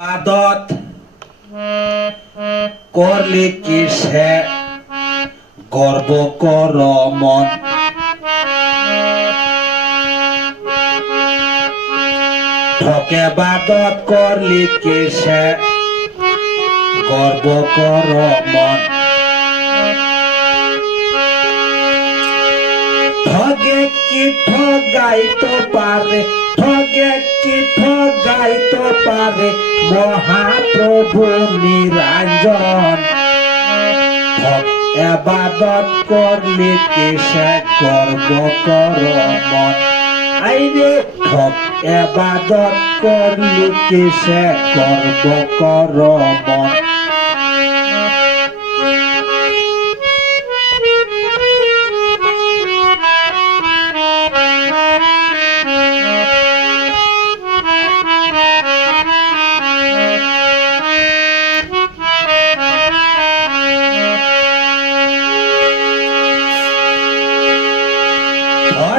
আদত করলে কি সে গর্ব কর মন ঠকে বাদত করলে কি সে গর্ব কর মন ঠগে কি ঠগাইতে পারে ঠগে কি ঠগাইতে পারে মহাপ্রভু নিরঞ্জন ঠক এবাদত করলে কি সে গর্ব কর মন আইরে ঠক এবাদত করলে কি সে গর্ব কর মন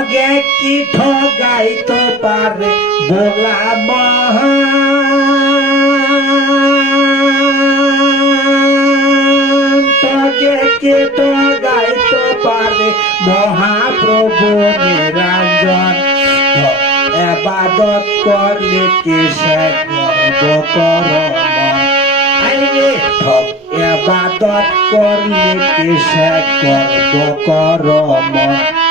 ঠগে কি ঠগাইতে পারে বলা মহান ঠগে কি ঠগাইতে পারে মহাপ্রভু নিরঞ্জন এবাদত করলে কি সে গর্ব কর মন আইরে ঠক এবাদত করলে কি সে গর্ব কর মন